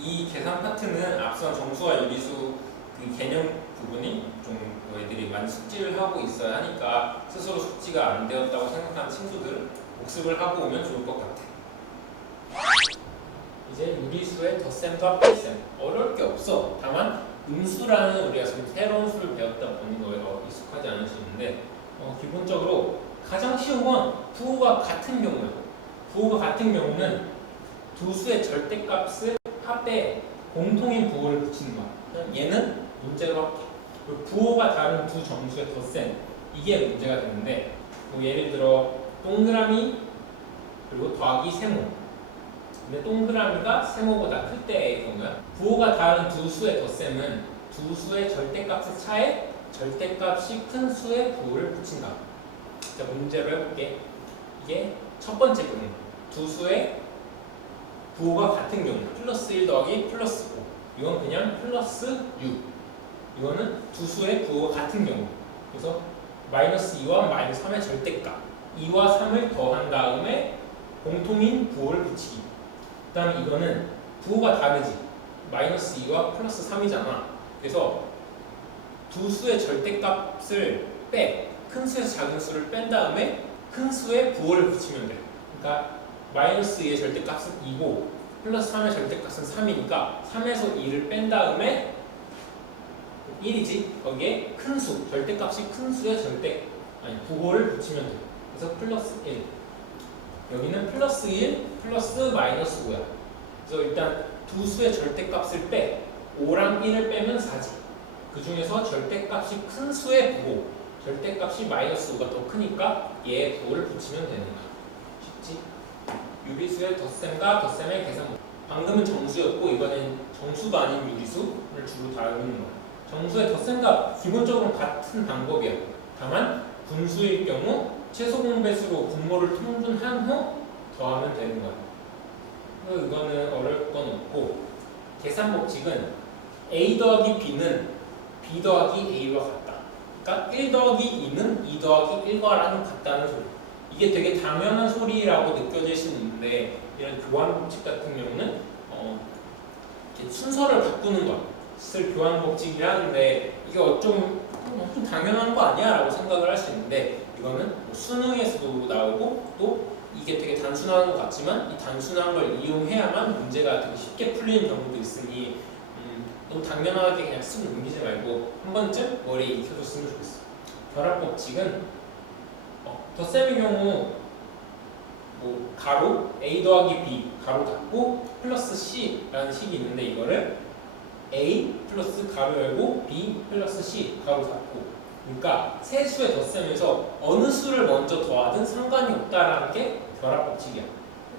이 계산 파트는 앞선 정수와 유리수 그 개념 부분이 좀 너희들이 많이 숙지를 하고 있어야 하니까 스스로 숙지가 안 되었다고 생각하는 친구들 복습을 하고 오면 좋을 것 같아. 이제 유리수의 덧셈과 뺄셈 어려울 게 없어. 다만 음수라는 우리가 지금 새로운 수를 배웠다 보니 너희가 익숙하지 않을 수 있는데 기본적으로 가장 쉬운 건 부호가 같은 경우예요. 부호가 같은 경우는 두 수의 절대값을 합에 공통인 부호를 붙이는 거야. 얘는 문제로 할게. 부호가 다른 두 정수의 덧셈 이게 문제가 되는데 뭐 예를 들어 동그라미 그리고 더하기 세모. 근데 동그라미가 세모보다 클 때의 경우야. 부호가 다른 두 수의 덧셈은 두 수의 절대값의 차에 절대값이 큰 수의 부호를 붙인다. 자, 문제로 해볼게. 이게 첫 번째 경우. 두 수의 부호가 같은 경우. 플러스 1 더하기 플러스 5. 이건 그냥 플러스 6. 이거는 두 수의 부호가 같은 경우. 그래서 마이너스 2와 마이너스 3의 절대값. 2와 3을 더한 다음에 공통인 부호를 붙이기. 그 다음에 이거는 부호가 다르지. 마이너스 2와 플러스 3이잖아. 그래서 두 수의 절대값을 큰 수에서 작은 수를 뺀 다음에 큰 수의 부호를 붙이면 돼. 그러니까 마이너스 2의 절대값은 2고 플러스 3의 절대값은 3이니까 3에서 2를 뺀 다음에 1이지. 거기에 큰 수, 절대값이 큰 수의 부호를 붙이면 돼. 그래서 플러스 1. 여기는 플러스 1, 플러스 마이너스 5야. 그래서 일단 두 수의 절대값을 빼. 5랑 1을 빼면 4지. 그 중에서 절대값이 큰 수의 부호, 절대값이 마이너스 5가 더 크니까 얘의 부호를 붙이면 되는 거야. 쉽지? 유리수의 덧셈과 덧셈의 계산. 방금은 정수였고 이번엔 정수가 아닌 유리수를 주로 다루는 거야. 정수의 덧셈과 기본적으로 같은 방법이야. 다만 분수일 경우 최소 공배수로 분모를 통분한 후 더하면 되는 거야. 이거는 어려울 건 없고 계산 법칙은 A 더하기 B는 B 더하기 A와 같다. 그러니까 1 더하기 2는 2 더하기 1과랑 같다는 소리. 이게 되게 당연한 소리라고 느껴질 수는 있는데 이런 교환 법칙 같은 경우는 이렇게 순서를 바꾸는 거야. 을 교환 법칙이라 하는데 이게 좀 당연한 거 아니야? 라고 생각을 할 수 있는데 이거는 뭐 수능에서도 나오고 또 이게 되게 단순한 것 같지만 이 단순한 걸 이용해야만 문제가 되게 쉽게 풀리는 경우도 있으니 너무 당연하게 그냥 쓱 넘기지 말고 한 번쯤 머리에 익혀줬으면 좋겠어. 결합 법칙은 덧셈의 경우 뭐 가로 A 더하기 B 가로 닫고 플러스 C라는 식이 있는데 이거를 A 플러스 가로 열고 B 플러스 C 가로 닫고. 그러니까 세 수의 덧셈에서 어느 수를 먼저 더하든 상관이 없다라는 게 결합 법칙이야.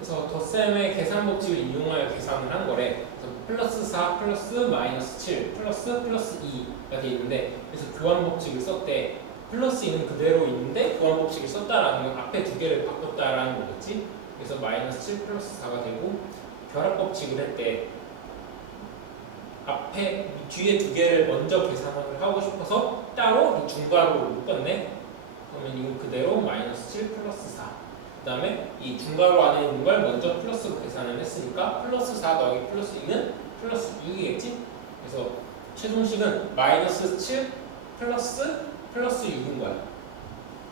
그래서 덧셈의 계산 법칙을 이용하여 계산을 한 거래. 그래서 플러스 4 플러스 마이너스 7 플러스 2가 돼 있는데 그래서 교환 법칙을 썼대. 플러스 2는 그대로 있는데 교환 법칙을 썼다라는 건 앞에 두 개를 바꿨다라는 거겠지. 그래서 마이너스 7 플러스 4가 되고 결합 법칙을 했대. 앞에 뒤에 두 개를 먼저 계산을 하고 싶어서 따로 이 중괄호를 묶었네. 그러면 이거 그대로 마이너스 7 플러스 4. 그 다음에 이 중괄호 안에 있는 걸 먼저 플러스로 계산을 했으니까 플러스 4 더하기 플러스 2는 플러스 6이겠지? 그래서 최종식은 마이너스 7 플러스 6인 거야.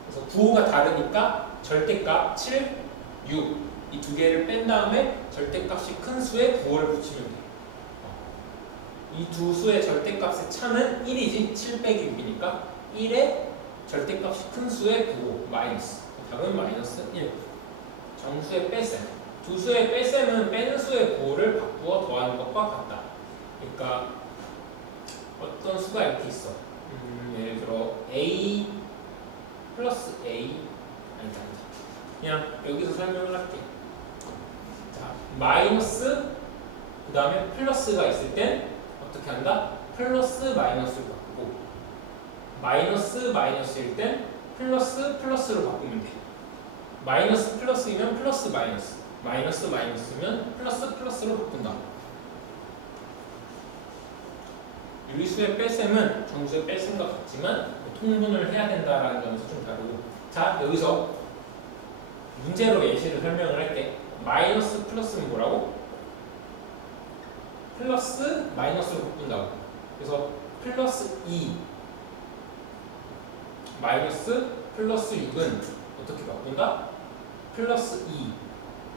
그래서 부호가 다르니까 절대값 7, 6 이 두 개를 뺀 다음에 절대값이 큰 수의 부호를 붙이면 돼. 이 두 수의 절대값의 차는 1이지. 7 빼기 6이니까 1의 절대값이 큰 수의 부호 마이너스. 답은 마이너스 1. 정수의 뺄셈. 두 수의 뺄셈은 빼는 수의 부호를 바꾸어 더하는 것과 같다. 그러니까 어떤 수가 이렇게 있어. 예를 들어 A 플러스 A 아니다. 그냥 여기서 설명을 할게. 자, 마이너스 그 다음에 플러스가 있을 땐 어떻게 한다? 플러스 마이너스로 바꾸고 마이너스 마이너스일 땐 플러스 플러스로 바꾸면 돼. 마이너스 플러스이면 플러스 마이너스, 마이너스 마이너스면 플러스 플러스로 바꾼다. 유리수의 뺄셈은 정수의 뺄셈과 같지만 통분을 해야 된다라는 점에서 좀 다르고. 자, 여기서 문제로 예시를 설명을 할게. 마이너스 플러스는 뭐라고? 플러스 마이너스로 바꾼다고. 그래서 플러스 2 마이너스 플러스 6은 어떻게 바꾼다? 플러스 2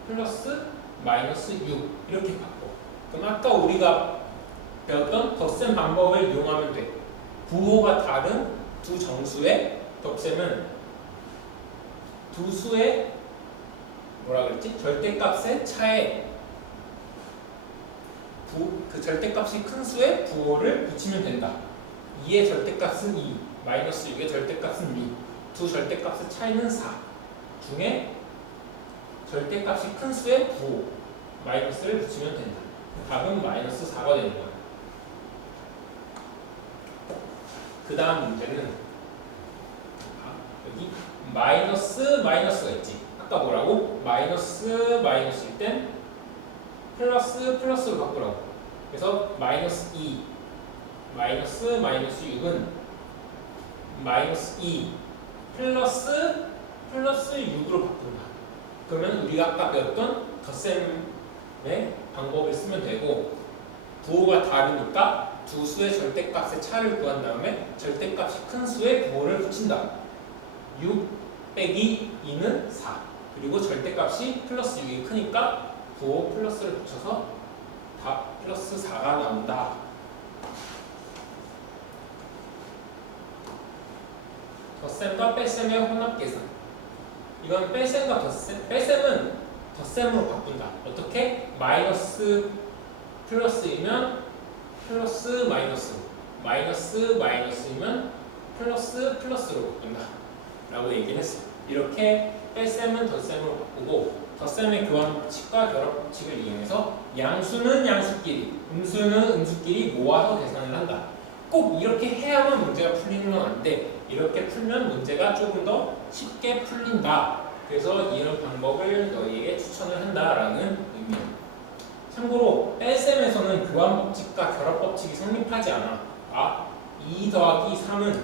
플러스 마이너스 6 이렇게 바꿔. 그럼 아까 우리가 배웠던 덧셈 방법을 이용하면 돼. 부호가 다른 두 정수의 덧셈은 두 수의 뭐라 그랬지? 절대값의 차에 그 절대값이 큰 수의 부호를 붙이면 된다. 2의 절대값은 2, 마이너스 6의 절대값은 6. 두 절대값의 차이는 4 중에 절대값이 큰 수의 부호 마이너스를 붙이면 된다. 답은 마이너스 4가 되는 거야. 그 다음 문제는 여기 마이너스가 있지. 아까 뭐라고? 마이너스일 땐 플러스로 바꾸라고. 그래서 마이너스 2 마이너스 6은 마이너스 2 플러스 6으로 바꾼다. 그러면 우리가 아까 배웠던 덧셈의 방법을 쓰면 되고, 부호가 다르니까 두 수의 절대값의 차를 구한 다음에 절대값이 큰 수의 부호를 붙인다. 6 빼기 2는 4. 그리고 절대값이 플러스 6이 크니까 부호 플러스를 붙여서 답 플러스 4가 나온다. 덧셈과 뺄셈의 혼합 계산. 이건 뺄셈과 덧셈. 뺄셈은 덧셈으로 바꾼다. 어떻게? 마이너스 플러스이면 플러스 마이너스로, 마이너스이면 플러스로 바꾼다 라고 얘기를 했어. 이렇게 뺄셈은 덧셈으로 바꾸고, 덧셈의 교환법칙과 결합법칙을 이용해서 양수는 양수끼리, 음수는 음수끼리 모아서 계산을 한다. 꼭 이렇게 해야만 문제가 풀리는 건 안 돼. 이렇게 풀면 문제가 조금 더 쉽게 풀린다. 그래서 이런 방법을 너희에게 추천을 한다라는 의미야. 참고로 뺄셈에서는 교환법칙과 결합법칙이 성립하지 않아. 2 더하기 3은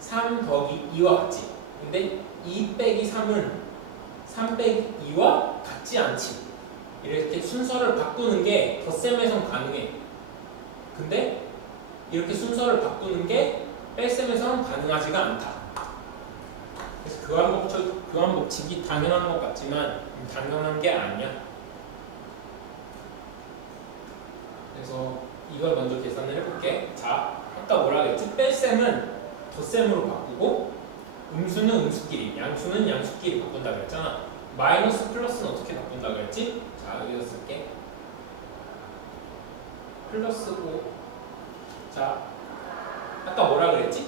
3 더하기 2와 같지. 근데 2 빼기 3은 3 빼기 2와 같지 않지. 이렇게 순서를 바꾸는 게 덧셈에선 가능해. 근데 이렇게 순서를 바꾸는 게 뺄셈에선 가능하지가 않다. 그래서 교환법칙이 당연한 것 같지만 당연한 게 아니야. 그래서 이걸 먼저 계산을 해볼게. 자, 아까 뭐라 그랬지? 뺄셈은 덧셈으로 바꾸고, 음수는 음수끼리, 양수는 양수끼리 바꾼다 그랬잖아. 마이너스 플러스는 어떻게 바꾼다 그랬지? 자, 여기서 쓸게. 플러스 5. 자, 아까 뭐라 그랬지?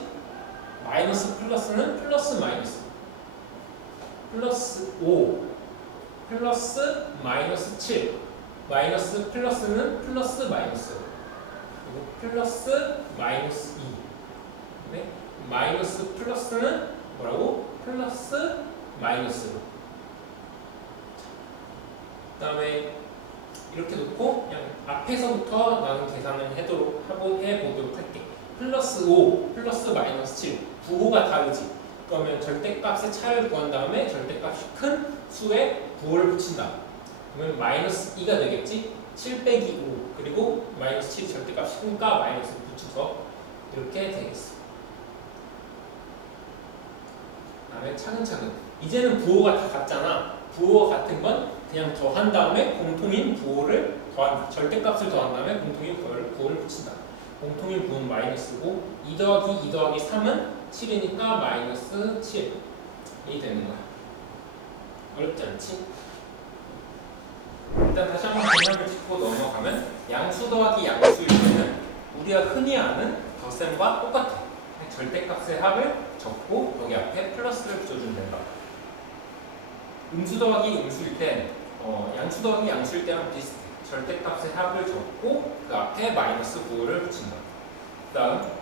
마이너스 플러스는 플러스 마이너스. 플러스 5 플러스 마이너스 7. 마이너스 플러스는 플러스 마이너스. 그리고 플러스 마이너스 2. 네? 마이너스 플러스는 뭐라고? 플러스 마이너스로. 그 다음에 이렇게 놓고 그냥 앞에서부터 나는 계산을 해보도록 할게. 플러스 5 플러스 마이너스 7. 부호가 다르지. 그러면 절대값의 차를 구한 다음에 절대값이 큰 수의 부호를 붙인다. 그러면 마이너스 2가 되겠지? 7 빼기 5 그리고 마이너스 7이 절대값이 크니까 마이너스 붙여서 이렇게 되겠어. 그 다음에 차근차근 이제는 부호가 다 같잖아. 부호가 같은 건 그냥 더한 다음에 공통인 부호를 더한다. 절대값을 더한 다음에 공통인 부호를 붙인다. 공통인 부호는 마이너스고 2 더하기 2 더하기 3은 7이니까 마이너스 7이 되는 거야. 어렵지 않지? 일단 다시 한번 개념을 짚고 넘어가면 양수 더하기 양수일 때는 우리가 흔히 아는 덧셈과 똑같아. 절대값의 합을 적고 여기 앞에 플러스를 붙여주면 된다. 음수 더하기 음수일 땐 양수 더하기 양수일 때랑 비슷해. 절대값의 합을 적고 그 앞에 마이너스 9를 붙인다. 그 다음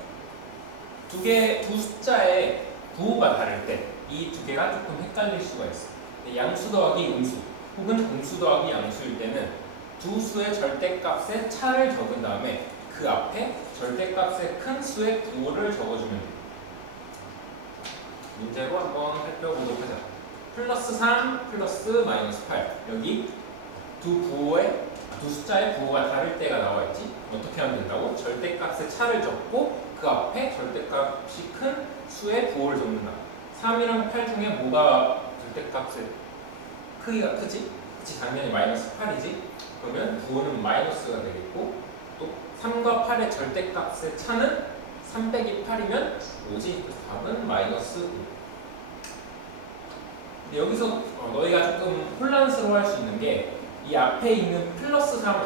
두 숫자의 부호가 다를 때 이 두 개가 조금 헷갈릴 수가 있어. 양수 더하기 음수 혹은 음수 더하기 양수일 때는 두 수의 절대값의 차를 적은 다음에 그 앞에 절대값의 큰 수의 부호를 적어주면 돼. 문제로 한번 살펴보도록 하자. 플러스 3 플러스 마이너스 8. 여기 두 부호의 두 숫자의 부호가 다를 때가 나와 있지. 어떻게 하면 된다고? 절대값의 차를 적고 그 앞에 절대값이 큰 수의 부호를 적는다. 3이랑 8 중에 뭐가 절대값의 크기가 크지? 그치, 당연히 마이너스 8이지. 그러면 부호는 마이너스가 되겠고, 또 3과 8의 절대값의 차는 3 빼기 8이면 5지. 그래서 답은 마이너스 5. 여기서 너희가 조금 혼란스러워할 수 있는 게 이 앞에 있는 플러스 3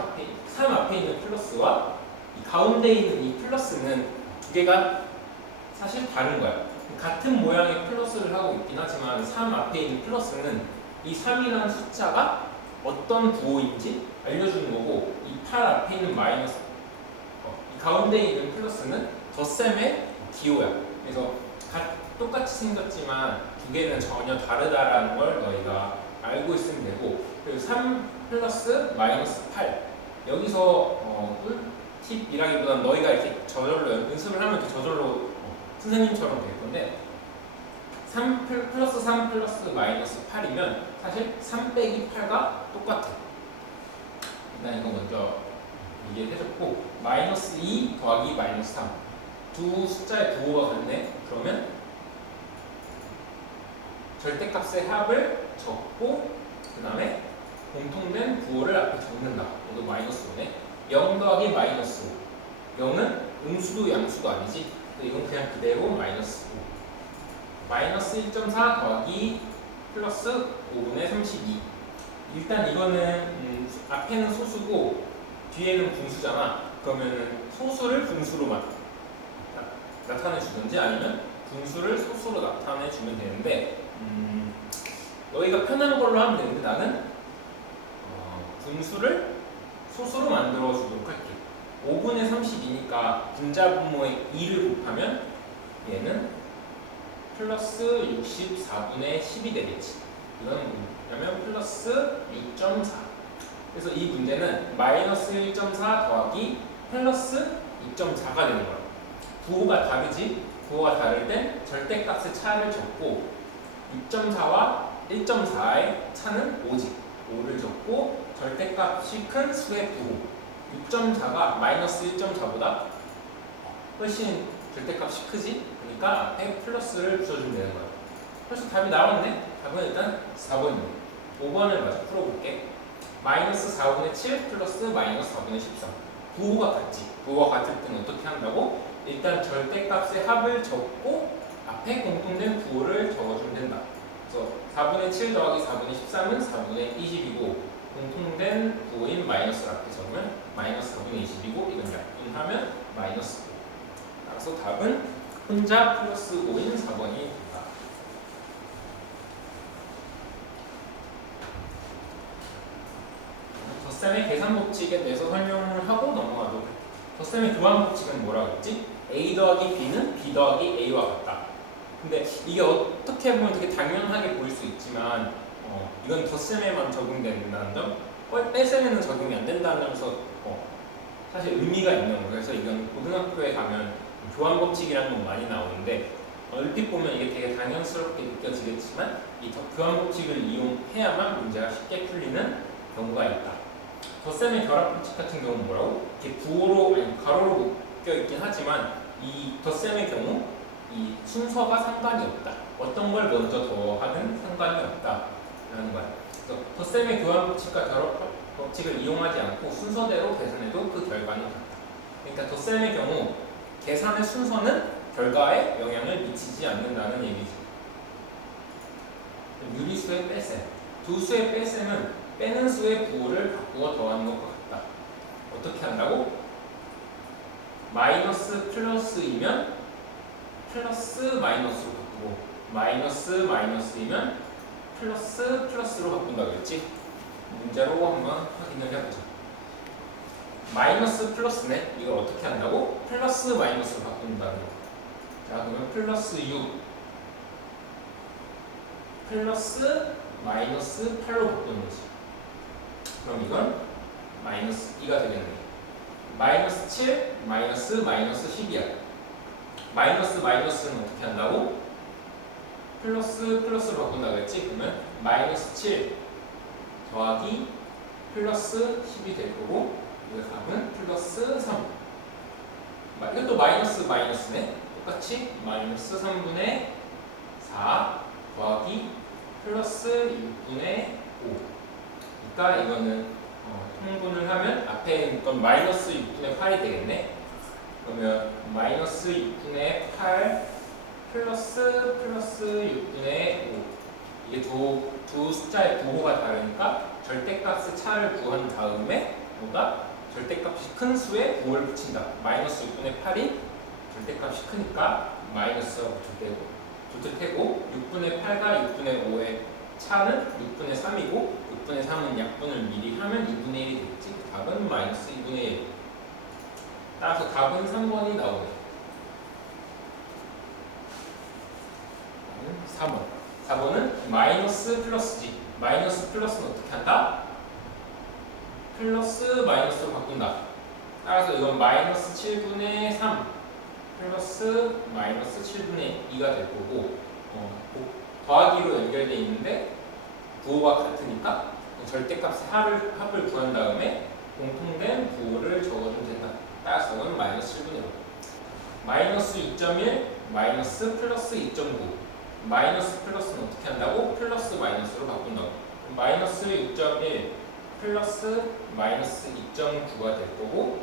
앞에 있는 플러스와 이 가운데 있는 이 플러스는 두 개가 사실 다른 거야. 같은 모양의 플러스를 하고 있긴 하지만 3 앞에 있는 플러스는 이 3이라는 숫자가 어떤 부호인지 알려주는 거고, 이 8 앞에 있는 마이너스, 이 가운데 있는 플러스는 덧셈의 기호야. 그래서 똑같이 생겼지만 두 개는 전혀 다르다라는 걸 너희가 알고 있으면 되고, 그리고 3 플러스 마이너스 8 여기서 꿀팁이라기보다는 너희가 이렇게 저절로 연습을 하면 저절로 선생님처럼 될 건데, 3 플러스 3 플러스 마이너스 8이면 사실 3 빼기 8가 똑같아. 일단 이거 먼저 이해해줬고, 마이너스 2 더하기 마이너스 3 두 숫자의 부호가 같네. 그러면 절대값의 합을 적고 그 다음에 공통된 부호를 앞에 적는다. 이거 마이너스 5네. 0 더하기 마이너스 5 0은 음수도 양수도 아니지. 이건 그냥 그대로 마이너스 5 마이너스 1.4 더하기 플러스 5분의 32. 일단 이거는 앞에는 소수고 뒤에는 분수잖아. 그러면 소수를 분수로 나타내주든지 아니면 분수를 소수로 나타내주면 되는데, 너희가 편한 걸로 하면 되는데 나는 분수를 소수로 만들어 주도록 할게. 5분의 32니까 분자분모의 2를 곱하면 얘는 플러스 64분의 10이 되겠지. 이건 뭐냐면 플러스 6.4. 그래서 이 문제는 마이너스 1.4 더하기 플러스 2.4가 되는 거야. 부호가 다르지? 부호가 다를 땐 절대값의 차를 적고 6.4와 1.4의 차는 5지. 5를 적고 절대값이 큰 수의 부호 6.4가 마이너스 1.4보다 훨씬 절대값이 크지? 그러니까 앞에 플러스를 붙여주면 되는 거야. 그래서 답이 나왔네. 답은 일단 4번이네. 5번을 마저 풀어볼게. 마이너스 4분의 7 플러스 마이너스 4분의 13. 부호가 같지? 부호가 같을 때는 어떻게 한다고? 일단 절대값의 합을 적고 앞에 공통된 부호를 적어주면 된다. 그래서 4분의 7 더하기 4분의 13은 4분의 20이고 공통된 부호인 마이너스를 앞에 적으면 마이너스 4분의 20이고 이건 약분하면 마이너스 5. 따라서 답은 혼자 플러스 5인 4번이 된다. 덧셈의 계산 법칙에 대해서 설명을 하고 넘어가도록 할게요. 덧셈의 교환 법칙은 뭐라고 했지? A 더하기 B는 B 더하기 A와 같다. 근데 이게 어떻게 보면 되게 당연하게 보일 수 있지만 이건 덧셈에만 적용된다는 점, 뺄셈에는 적용이 안 된다는 점에서 사실 의미가 있는 거예요. 그래서 이건 고등학교에 가면 교환 법칙이라는 건 많이 나오는데 얼핏 보면 이게 되게 당연스럽게 느껴지겠지만 이 교환 법칙을 이용해야만 문제가 쉽게 풀리는 경우가 있다. 덧셈의 결합 법칙 같은 경우는 뭐라고? 이렇게 부호로 아니 가로로 묶여 있긴 하지만 이 덧셈의 경우 이 순서가 상관이 없다. 어떤 걸 먼저 더하든 상관이 없다라는 거야. 그래서 덧셈의 교환 법칙과 결합 법칙을 이용하지 않고 순서대로 계산해도 그 결과는 같다. 그러니까 덧셈의 경우 계산의 순서는 결과에 영향을 미치지 않는다는 얘기지. 유리수의 뺄셈. 두 수의 뺄셈은 빼는 수의 부호를 바꾸어 더하는 것과 같다. 어떻게 한다고? 마이너스 플러스이면 플러스 마이너스로 바꾸고 마이너스 마이너스이면 플러스 플러스로 바꾼다고 했지? 문제로 한번 확인을 해보자. 마이너스 플러스네? 이걸 어떻게 한다고? 플러스 마이너스로 바꾼다는 거. 자, 그러면 플러스 6 플러스 마이너스 8로 바꾸는 거지. 그럼 이건 마이너스 2가 되겠네. 마이너스 7 마이너스 마이너스 10이야. 마이너스 마이너스는 어떻게 한다고? 플러스 플러스로 바꾼다고 했지? 그러면 마이너스 7 더하기 플러스 10이 될 거고 이거 답은 플러스 3. 이것도 마이너스 마이너스네. 똑같이 마이너스 3분의 4 더하기 플러스 6분의 5. 그러니까 이거는 통분을 하면 앞에 있던 마이너스 6분의 8이 되겠네. 그러면 마이너스 6분의 8 플러스 6분의 5. 이게 두 숫자의 부호가 다르니까 절대값의 차를 구한 다음에 뭐가 절대값이 큰 수에 부호를 붙인다. 마이너스 6분의 8이 절대값이 크니까 마이너스가 붙을 테고 6분의 8과 6분의 5의 차는 6분의 3이고 6분의 3은 약분을 미리 하면 2분의 1이 되겠지. 답은 마이너스 2분의 1. 따라서 답은 3번이 나오네. 4번. 4번은 마이너스 플러스지. 마이너스 플러스는 어떻게 한다? 플러스 마이너스로 바꾼다. 따라서 이건 마이너스 7분의 3 플러스 마이너스 7분의 2가 될 거고 더하기로 연결되어 있는데 부호가 같으니까 절대값의 합을 구한 다음에 공통된 부호를 적어주면 된다. 따라서 이건 마이너스 7분의 5. 마이너스 2.1 마이너스 플러스 2.9 마이너스 플러스는 어떻게 한다고? 플러스 마이너스로 바꾼다고. 마이너스 6.1 플러스 마이너스 2.9가 될 거고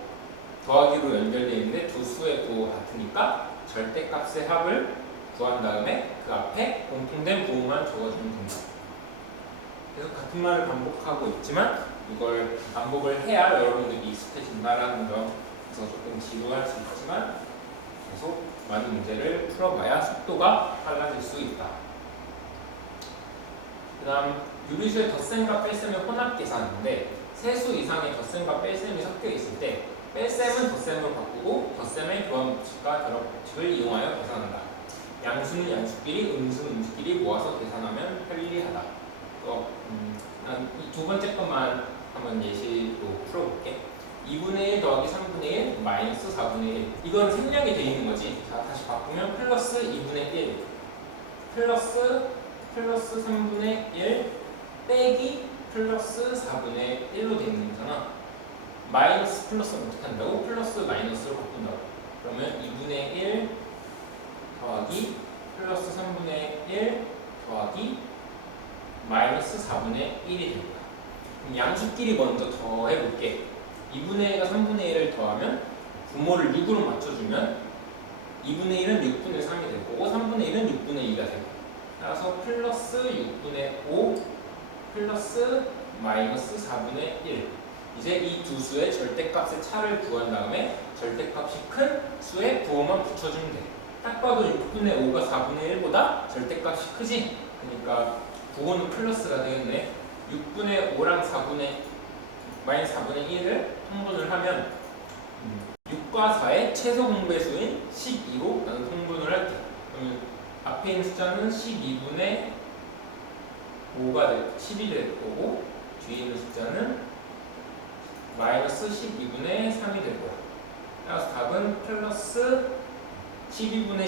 더하기로 연결되어 있는데 두 수의 부호가 같으니까 절대값의 합을 구한 다음에 그 앞에 공통된 부호만 적어주면 된다. 계속 같은 말을 반복하고 있지만 이걸 반복을 해야 여러분들이 익숙해진다라는 점에서 조금 지루할 수 있지만 계속 많은 문제를 풀어봐야 속도가 빨라질 수 있다. 그 다음 유리수의 덧셈과 뺄셈의 혼합 계산인데 세수 이상의 덧셈과 뺄셈이 섞여 있을 때 뺄셈은 덧셈으로 바꾸고 덧셈의 교환 법칙과 결합 법칙을 이용하여 계산한다. 양수는 양수끼리, 음수는 음수끼리 모아서 계산하면 편리하다. 이 두 번째 것만 한번 예시로 풀어볼게. 2분의 1 더하기 3분의 1 마이너스 4분의 1 이건 생략이 되어 있는 거지. 자, 다시 바꾸면 플러스 2분의 1 플러스 3분의 1 빼기 플러스 4분의 1로 되어 있는 거잖아. 마이너스 플러스는 어떻게 한다고? 플러스 마이너스로 바꾼다고. 그러면 2분의 1 더하기 플러스 3분의 1 더하기 마이너스 4분의 1이 됩니다. 그럼 양수끼리 먼저 더해볼게. 2분의 1과 3분의 1을 더하면 분모를 6으로 맞춰주면 2분의 1은 6분의 3이 될 거고 3분의 1은 6분의 2가 될 거고 따라서 플러스 6분의 5 플러스 마이너스 4분의 1 이제 이 두 수의 절대값의 차를 구한 다음에 절대값이 큰 수의 부호만 붙여주면 돼. 딱 봐도 6분의 5가 4분의 1보다 절대값이 크지? 그러니까 부호는 플러스가 되겠네. 6분의 5랑 4분의 마이너스 4분의 1을 통분을 하면 6과 4의 최소 공배수인 12로 나는 통분을 할게. 그러면 앞에 있는 숫자는 12분의 5가 10이 될 거고 뒤에 있는 숫자는 마이너스 12분의 3이 될 거야. 따라서 답은 플러스 12분의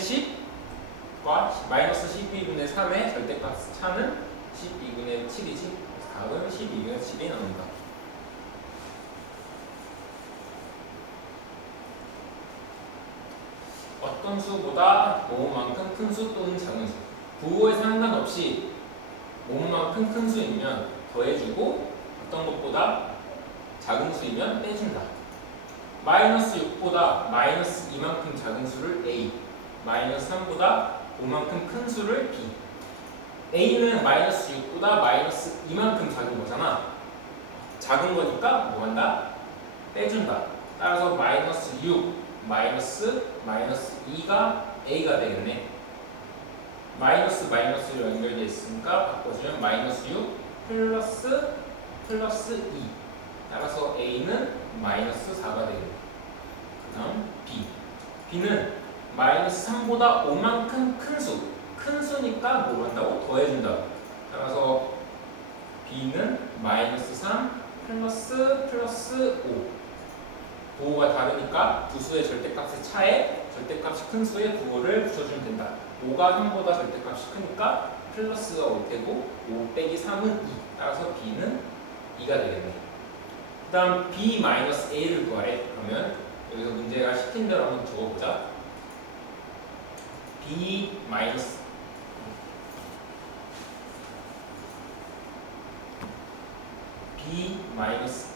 10과 마이너스 12분의 3의 절대값 차는 12분의 7이지. 답은 12분의 7이 나온다. 어떤 수보다 모음만큼 큰 수 또는 작은 수. 부호에 상관없이 모음만큼 큰 수이면 더해주고 어떤 것보다 작은 수이면 빼준다. 마이너스 6보다 마이너스 2만큼 작은 수를 A, 마이너스 3보다 5만큼 큰 수를 B. A는 마이너스 6보다 마이너스 2만큼 작은 거잖아. 작은 거니까 뭐 한다? 빼준다. 따라서 마이너스 6 마이너스 2가 A가 되겠네. 마이너스 마이너스로 연결되어 있으니까 바꿔주면 마이너스 6 플러스 2 따라서 A는 마이너스 4가 되겠네. 그 다음 B B는 마이너스 3보다 5만큼 큰 수. 큰 수니까 뭐 한다고? 더해준다. 따라서 B는 마이너스 3 플러스 5 부호가 다르니까 두 수의 절대값의 차에 절대값이 큰 수의 부호를 붙여주면 된다. 5가 3보다 절대값이 크니까 플러스가 올 테고 5 빼기 3은 2 따라서 B는 2가 되겠네. 다음 b-a를 구하래. 그러면 여기서 문제가 시킨 대로 한번 적어보자.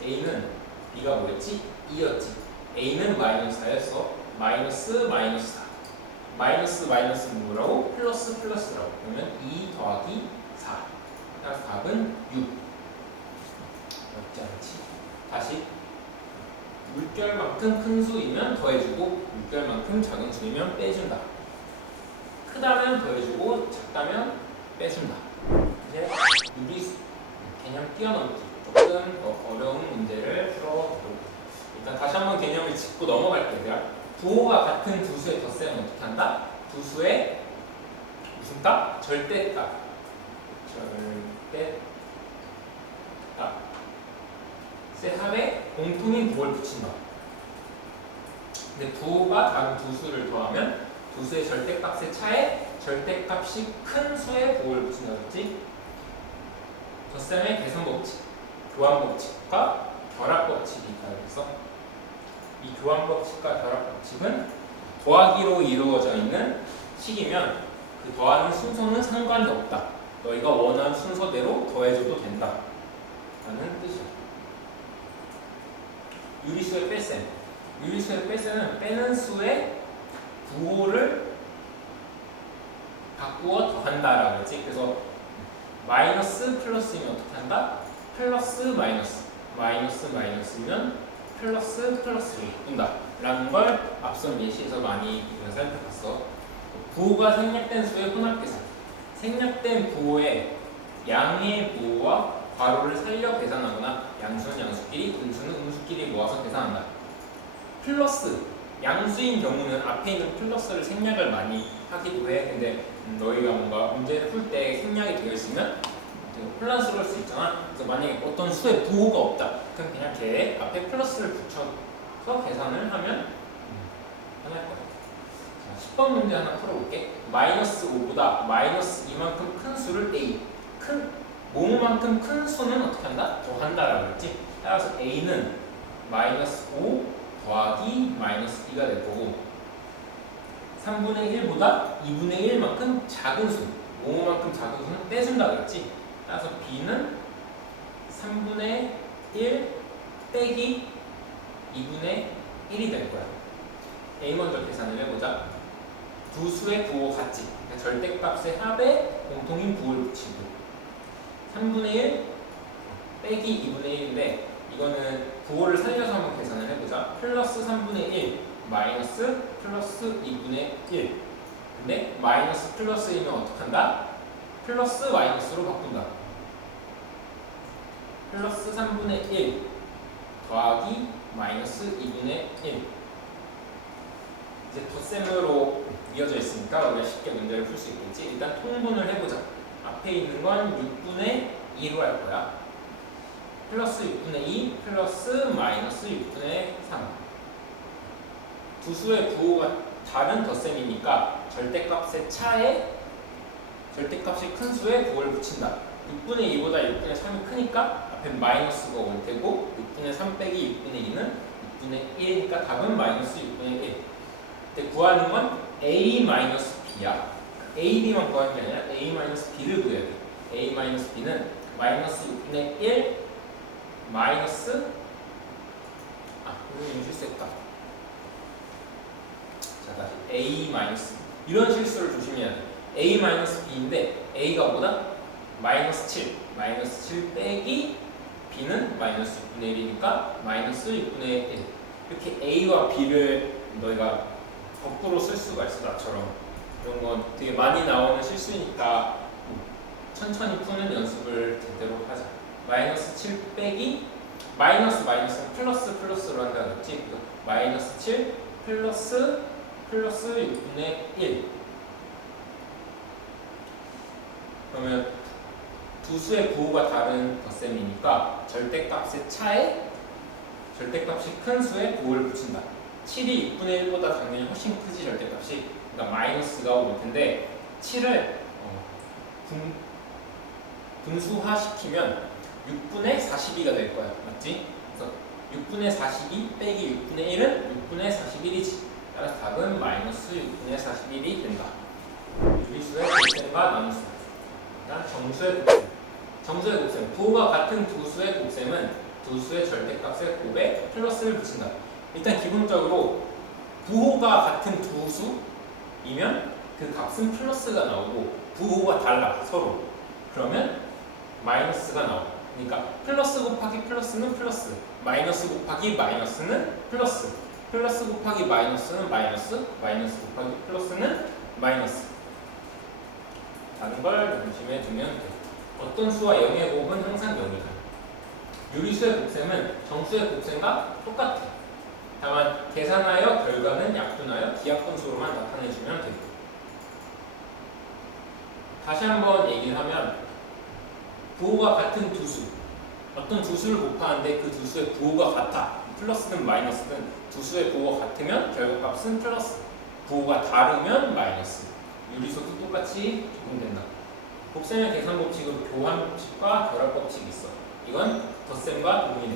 b-a는 b가 뭐였지? 2였지. a는 -4였어. 마이너스 4. 마이너스는 뭐라고? 플러스라고. 그러면 2 더하기 4. 그래서 답은 6. 어렵지 않지? 다시 물결만큼 큰 수이면 더해주고 물결만큼 작은 수이면 빼준다. 크다면 더해주고 작다면 빼준다. 이제 유리수 개념 뛰어넘기 조금 더 어려운 문제를 풀어보도록. 일단 다시 한번 개념을 짚고 넘어갈게요. 부호가 같은 두 수의 덧셈은 어떻게 한다? 두 수의 무슨 값? 절대값. 의 합에 공통인 부호를 붙인다. 근데 부호가 다른 두 수를 더하면 두 수의 절대값의 차에 절대값이 큰 수의 부호를 붙인다 그랬지? 덧셈의 계산법칙, 교환법칙과 결합법칙이 있다고 했어. 이 교환법칙과 결합법칙은 더하기로 이루어져 있는 식이면 그 더하는 순서는 상관이 없다. 너희가 원하는 순서대로 더해줘도 된다 라는 뜻이야. 유리수의 뺄셈. 유리수의 뺄셈은 빼는 수의 부호를 바꾸어 더한다라고 했지. 그래서 마이너스 플러스이면 어떻게 한다? 플러스 마이너스면 플러스로 바꾼다 라는 걸 앞선 예시에서 많이 살펴봤어. 부호가 생략된 수의 혼합계산. 생략된 부호의 양의 부호와 괄호를 살려 계산하거나 양수는 양수끼리, 음수는 음수끼리 모아서 계산한다. 플러스, 양수인 경우는 앞에 있는 플러스를 생략을 많이 하기도 해. 근데 너희가 뭔가 문제를 풀 때 생략이 되어 있으면 혼란스러울 수 있잖아. 그래서 만약에 어떤 수의 부호가 없다. 그럼 그냥 걔 앞에 플러스를 붙여서 계산을 하면 편할 거야. 자, 10번 문제 하나 풀어볼게. 마이너스 5보다 마이너스 2만큼 큰 수를 a. 뭐뭐만큼 큰 수는 어떻게 한다? 더한다라고 했지. 따라서 a는 마이너스 5 더하기 마이너스 2가 될 거고 3분의 1보다 2분의 1만큼 작은 수, 뭐뭐만큼 작은 수는 빼준다 그랬지. 따라서 b는 3분의 1 빼기 2분의 1이 될 거야. a 먼저 계산을 해보자. 두 수의 부호 같지. 그러니까 절대값의 합에 공통인 부호를 붙이고 3분의 1 빼기 2분의 1인데 이거는 부호를 살려서 한번 계산을 해보자. 플러스 3분의 1 마이너스 플러스 2분의 1. 근데 마이너스 플러스이면 어떡한다? 플러스 마이너스로 바꾼다. 플러스 3분의 1 더하기 마이너스 2분의 1. 이제 덧셈으로 이어져 있으니까 우리가 쉽게 문제를 풀 수 있겠지. 일단 통분을 해보자. 앞에 있는 건 6분의 2로 할 거야. 플러스 6분의 2 플러스 마이너스 6분의 3. 두 수의 부호가 다른 덧셈이니까 절대값의 차에 절대값이 큰 수의 부호를 붙인다. 6분의 2보다 6분의 3이 크니까 앞에 마이너스가 올 테고 6분의 3 빼기 6분의 2는 6분의 1이니까 답은 마이너스 6분의 1. 근데 구하는 건 a-b야. a, b만 구하는 게 아니라 a-b를 구해야 돼. a-b는 마이너스 6분의 1 마이너스 이거 실수했다. 자 다시 a 이런 실수를 조심해야 돼. a-b인데 a가 뭐다? 마이너스 7 빼기 b는 마이너스 6분의 1이니까 마이너스 6분의 1. 이렇게 a와 b를 너희가 거꾸로 쓸 수가 있어. 나처럼 이런 건 되게 많이 나오는 실수니까 천천히 푸는 연습을 제대로 하자. 마이너스 7 빼기 마이너스는 플러스로 한다 그랬지. 마이너스 7 플러스 6분의 1. 그러면 두 수의 부호가 다른 덧셈이니까 절대값의 차에 절대값이 큰 수의 부호를 붙인다. 7이 6분의 1보다 당연히 훨씬 크지 절대값이. 그러니까 마이너스가 올 텐데 7을 분수화시키면 6분의 42가 될 거야. 맞지? 그래서 6분의 42 빼기 6분의 1은 6분의 41이지. 따라서 답은 마이너스 6분의 41이 된다. 유리수의 곱셈과 나눗수. 일단 정수의 곱셈. 정수의 곱셈. 부호가 같은 두 수의 곱셈은 두 수의 절대값의 곱에 플러스를 붙인다. 일단 기본적으로 부호가 같은 두 수이면 그 값은 플러스가 나오고 부호가 달라 서로. 그러면 마이너스가 나와. 그러니까 플러스 곱하기 플러스는 플러스, 마이너스 곱하기 마이너스는 플러스, 플러스 곱하기 마이너스는 마이너스, 마이너스 곱하기 플러스는 마이너스. 다른 걸 중심에 두면 돼. 어떤 수와 0의 곱은 항상 0이다. 유리수의 곱셈은 정수의 곱셈과 똑같아. 다만 계산하여 결과는 약분하여 기하분수로만 나타내주면 돼. 다시 한번 얘기를 하면 부호가 같은 두 수, 어떤 두 수를 곱하는데 그 두 수의 부호가 같아. 플러스든 마이너스든 두 수의 부호가 같으면 결과값은 플러스, 부호가 다르면 마이너스. 유리수도 똑같이 적용된다. 곱셈의 계산 법칙으로 교환 법칙과 결합 법칙이 있어. 이건 덧셈과 동일해.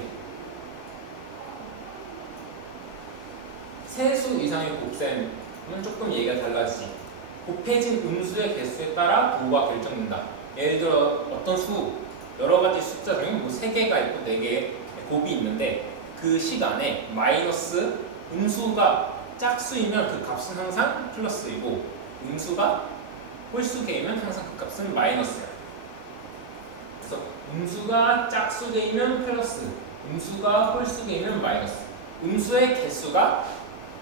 세 수 이상의 곱셈은 조금 얘기가 달라지지. 곱해진 음수의 개수에 따라 부호가 결정된다. 예를 들어 어떤 수, 여러 가지 숫자 중에 뭐 3개가 있고 4개의 곱이 있는데 그 시간에 마이너스 음수가 짝수이면 그 값은 항상 플러스이고 음수가 홀수개이면 항상 그 값은 마이너스야. 그래서 음수가 짝수개이면 플러스, 음수가 홀수개이면 마이너스. 음수의 개수가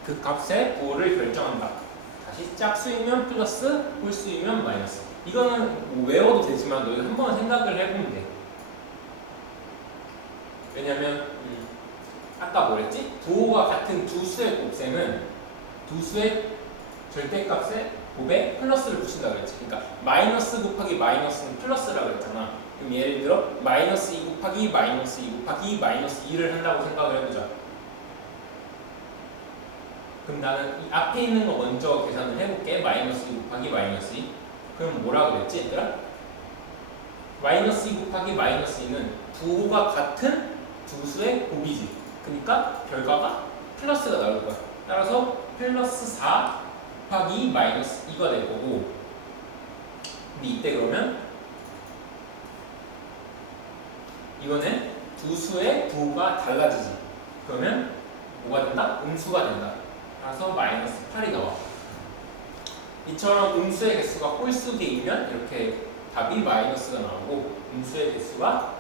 그 값의 부호를 결정한다. 다시 짝수이면 플러스, 홀수이면 마이너스. 이거는 뭐 외워도 되지만 너희 한번 생각을 해보면 돼. 왜냐면 아까 뭐랬지? 부호가 같은 두 수의 곱셈은 두 수의 절대값의 곱에 플러스를 붙인다 그랬지. 그러니까 마이너스 곱하기 마이너스는 플러스라고 했잖아. 그럼 예를 들어 마이너스 2 곱하기 마이너스 2 곱하기 마이너스 2를 한다고 생각을 해보자. 그럼 나는 이 앞에 있는 거 먼저 계산을 해볼게. 마이너스 2 곱하기 마이너스 2. 그럼 뭐라 그랬지 얘들아? 마이너스 2 곱하기 마이너스 2는 부호가 같은 두 수의 곱이지. 그러니까 결과가 플러스가 나올 거야. 따라서 플러스 4 곱하기 마이너스 2가 될 거고, 근데 이때 그러면 이거는 두 수의 부호가 달라지지. 그러면 뭐가 된다? 음수가 된다. 따라서 마이너스 8이 나와. 이처럼 음수의 개수가 홀수개이면 이렇게 답이 마이너스가 나오고, 음수의 개수가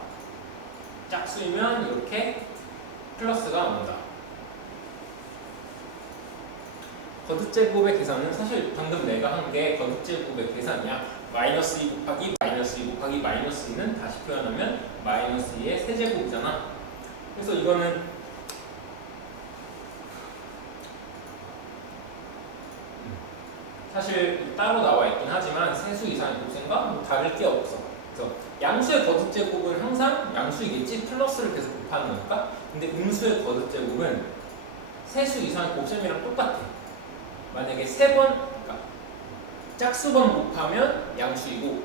짝수이면 이렇게 플러스가 나온다. 거듭제곱의 계산은 사실 방금 내가 한 게 거듭제곱의 계산이야. 마이너스 2 곱하기 마이너스 2 곱하기 마이너스 2는 다시 표현하면 마이너스 2의 세제곱이잖아. 그래서 이거는 사실 따로 나와 있긴 하지만 세수 이상의 곱셈과 뭐 다를 게 없어. 그래서 양수의 거듭제곱은 항상 양수이겠지? 플러스를 계속 곱하는 거니까. 근데 음수의 거듭제곱은 세수 이상의 곱셈이랑 똑같아. 만약에 그러니까 짝수번 곱하면 양수이고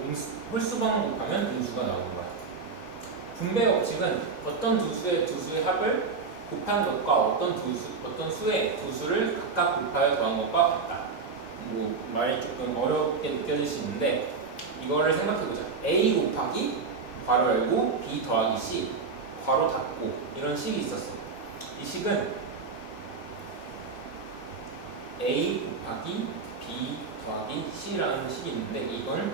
홀수번 곱하면 음수가 나오는 거야. 분배 법칙은 어떤 두 수의 합을 곱한 것과 어떤 수의 두 수를 각각 곱하여 더한 것과 같다. 뭐 말이 조금 어렵게 느껴질 수 있는데 이거를 생각해보자. A 곱하기 괄호 열고 B 더하기 C 괄호 닫고 이런 식이 있었어. 이 식은 A 곱하기 B 더하기 C라는 식이 있는데 이건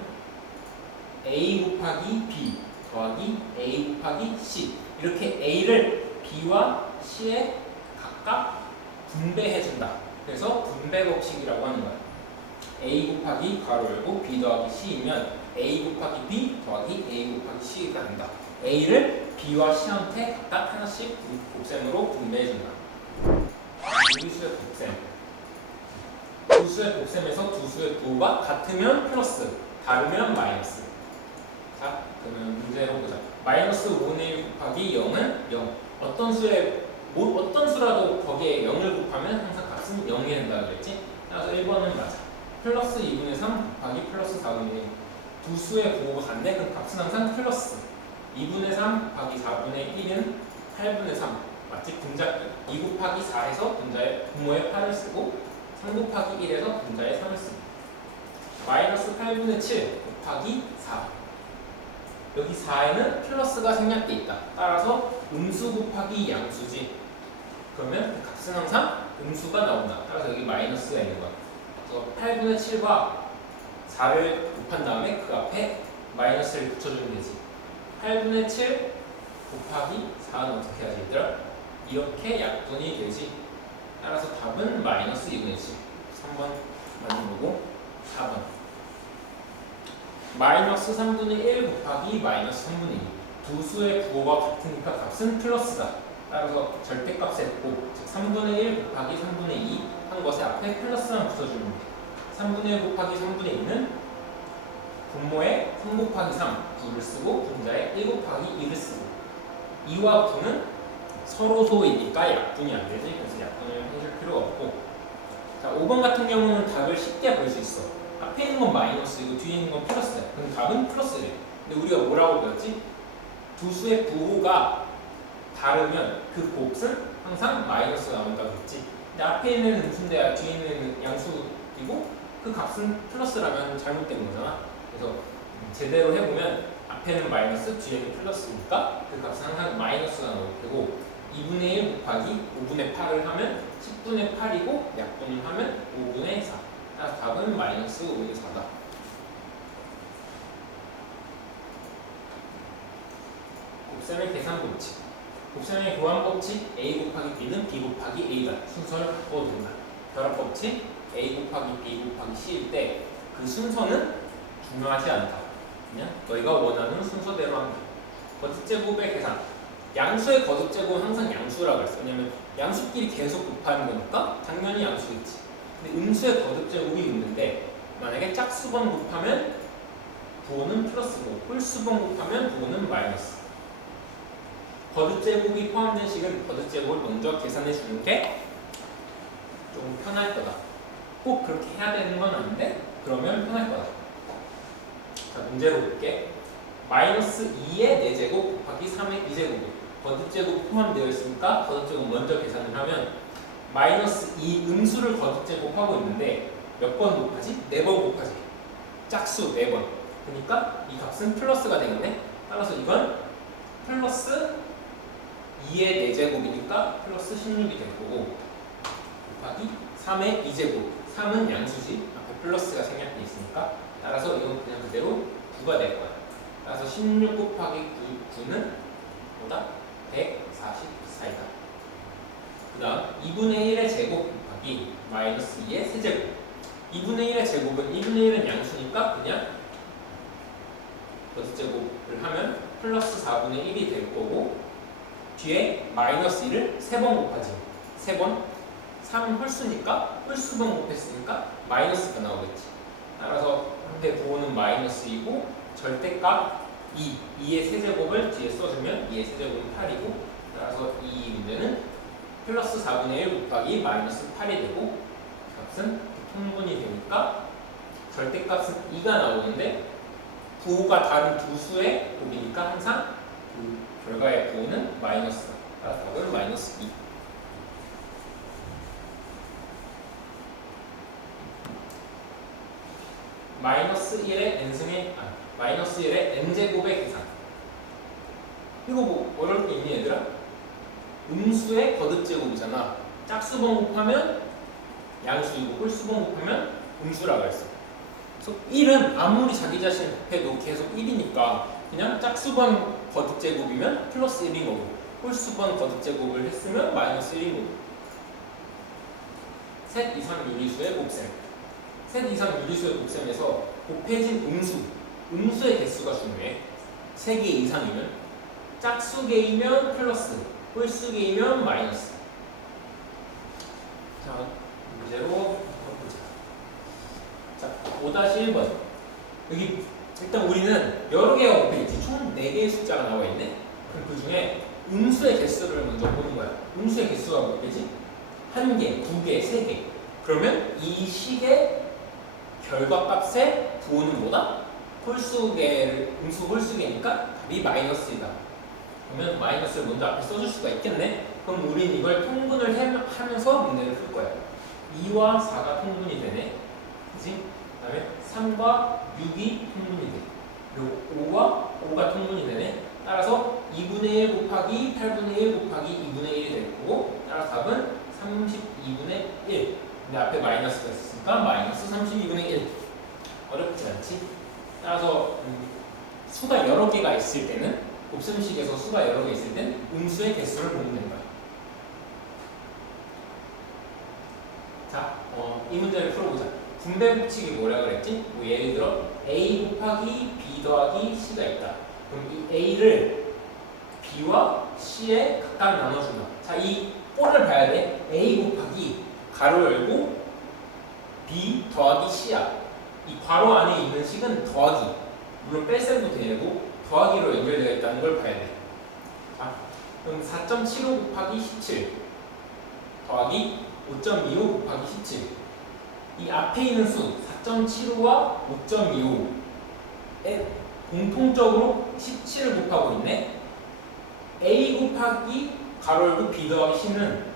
A 곱하기 B 더하기 A 곱하기 C, 이렇게 A를 B와 C에 각각 분배해준다. 그래서 분배 법칙이라고 하는 거야. A 곱하기 괄호 열고 B 더하기 C이면 A 곱하기 B 더하기 A 곱하기 C가 된다. A를 B와 C한테 각각 하나씩 곱셈으로 분배해준다. 유리수의 곱셈. 두 수의 곱셈에서 두 수의 부호가 같으면 플러스, 다르면 마이너스. 자, 그러면 문제 해보자. 마이너스 5분의 1 곱하기 0은 0. 어떤 수라도 거기에 0을 곱하면 항상 값은 0이 된다고 그랬지? 따라서 1번은 맞아. 플러스 2분의 3 곱하기 플러스 4분의 1. 두 수의 부호가 같네? 그럼 값은 항상 플러스. 2분의 3 곱하기 4분의 1은 8분의 3. 맞지? 분자 2 곱하기 4에서 분자의 분모의 8을 쓰고 3 곱하기 1에서 분자의 3을 쓰고 마이너스 8분의 7 곱하기 4 여기 4에는 플러스가 생략돼 있다. 따라서 음수 곱하기 양수지. 그러면 그 값은 항상 음수가 나온다. 따라서 여기 마이너스가 있는 거야. 그래서 8분의 7과 4를 곱한 다음에 그 앞에 마이너스를 붙여주면 되지. 8분의 7 곱하기 4는 어떻게 하지 얘들아? 이렇게 약분이 되지. 따라서 답은 마이너스 2분의 7. 3번 맞는 거고 4번 마이너스 3분의 1 곱하기 마이너스 3분의 2 두 수의 부호가 같으니까 값은 플러스다. 따라서 절대값의 곱, 즉 3분의 1 곱하기 3분의 2 한 것에 앞에 플러스만 붙여주면 돼. 3분의 1 곱하기 3분의 2는 분모에 3 곱하기 3 9를 쓰고 분자에 1 곱하기 2를 쓰고 2와 9는 서로 소이니까 약분이 안 되지. 그래서 약분을 해줄 필요가 없고 자 5번 같은 경우는 답을 쉽게 볼 수 있어. 앞에 있는 건 마이너스이고 뒤에 있는 건 플러스야. 그럼 답은 플러스래. 근데 우리가 뭐라고 배웠지? 두 수의 부호가 다르면 그 곱은 항상 마이너스가 나온다고 했지. 근데 앞에 있는 음수인데 뒤에 있는 양수이고 그 값은 플러스라면 잘못된 거잖아. 그래서 제대로 해보면 앞에는 마이너스, 뒤에는 플러스니까 그 값은 항상 마이너스가 나올 테고 2분의 1 곱하기 5분의 8을 하면 10분의 8이고 약분을 하면 5분의 4. 따라서 답은 마이너스 5분의 4다. 곱셈의 계산 법칙. 곱셈의 교환 법칙 A 곱하기 B는 B 곱하기 A다. 순서를 바꿔도 된다. 결합 법칙 A 곱하기 B 곱하기 C일 때 그 순서는 중요하지 않다. 그냥 너희가 원하는 순서대로 한다. 거듭제곱의 계산. 양수의 거듭제곱은 항상 양수라고 했어. 왜냐면 양수끼리 계속 곱하는 거니까 당연히 양수겠지. 근데 음수의 거듭제곱이 있는데 만약에 짝수번 곱하면 부호는 플러스고 홀수번 곱하면 부호는 마이너스. 거듭제곱이 포함된 식은 거듭제곱을 먼저 계산해 주는 게 좀 편할 거다. 꼭 그렇게 해야 되는 건 아닌데 그러면 편할 거다. 자 문제로 볼게. 마이너스 2의 4제곱 곱하기 3의 2제곱 거듭제곱 포함되어 있으니까 거듭제곱 먼저 계산을 하면 마이너스 2 음수를 거듭제곱하고 있는데 몇 번 곱하지? 4번 곱하지. 짝수 4번. 그러니까 이 값은 플러스가 되겠네. 따라서 이건 플러스 2의 4제곱이니까 플러스 16이 될 거고 곱하기 3의 2제곱 3은 양수지. 앞에 플러스가 생략돼 있으니까 따라서 이건 그냥 그대로 9가 될 거야. 따라서 16 곱하기 9는 뭐다? 144이다. 그 다음 2분의 1의 제곱 곱하기 마이너스 2의 세제곱 2분의 1의 제곱은 2분의 1은 양수니까 그냥 거듭제곱을 하면 플러스 4분의 1이 될 거고 뒤에 마이너스 1을 3번 곱하지 3번 3 홀수니까 홀수번 곱했으니까 마이너스가 나오겠지. 따라서 앞에 부호는 마이너스이고 절대값 2의 세제곱을 뒤에 써주면 2의 세제곱은 8이고 따라서 이 문제는 플러스 4분의 1 곱하기 마이너스 8이 되고 값은 통분이 되니까 절대값은 2가 나오는데 부호가 다른 두 수의 곱이니까 항상 그 결과의 부호는 마이너스다. 따라서 답은 마이너스 2. 마이너스 1의 n승의 마이너스 1의 n제곱의 계산. 이거 뭐 어려울 게 있니 얘들아? 음수의 거듭제곱이잖아. 짝수번 곱하면 양수이고 홀수번 곱하면 음수라고 했어. 그래서 1은 아무리 자기 자신 곱해도 계속 1이니까 그냥 짝수번 거듭제곱이면 플러스 1인 거고 홀수번 거듭제곱을 했으면 마이너스 1인 거고 셋 이상 유리수의 곱셈. 셋 이상 유리수의 곱셈에서 곱해진 음수의 개수가 중요해. 3개 이상이면 짝수개이면 플러스 홀수개이면 마이너스. 자 문제로 보자. 자 5-1번 여기 일단 우리는 여러 개가 곱해있지. 총 4개의 숫자가 나와 있네. 그럼 그 중에 음수의 개수를 먼저 보는 거야. 음수의 개수가 몇 개지? 1개, 2개, 3개. 그러면 이 식의 결과값의 부호는 뭐다? 음수 홀수개니까 답이 마이너스이다. 그러면 마이너스를 먼저 앞에 써줄 수가 있겠네. 그럼 우린 이걸 통분을 하면서 문제를 풀 거야. 2와 4가 통분이 되네. 그치? 그 다음에 3과 6이 통분이 돼. 그리고 5와 5가 통분이 되네. 따라서 2분의 1 곱하기 8분의 1 곱하기 2분의 1이 될 거고, 따라서 답은 32분의 1. 근데 앞에 마이너스가 있으니까 마이너스 32분의 1. 어렵지 않지? 따라서 수가 여러 개가 있을 때는, 곱셈식에서 수가 여러 개 있을 땐 음수의 개수를 보면 되는 거야. 자, 이 문제를 풀어보자. 분배 법칙이 뭐라 그랬지? 뭐 예를 들어 a 곱하기 b 더하기 c가 있다. 그럼 이 a를 b와 c에 각각 나눠준다. 자, 이 꼴을 봐야 돼. a 곱하기 가로 열고 b 더하기 c야. 이 괄호 안에 있는 식은 더하기, 물론 뺄셈도 되고 더하기로 연결되어 있다는 걸 봐야 돼. 자, 그럼 4.75 곱하기 17 더하기 5.25 곱하기 17. 이 앞에 있는 수 4.75와 5.25에 공통적으로 17을 곱하고 있네. a 곱하기 가로 열고 b 더하기 c는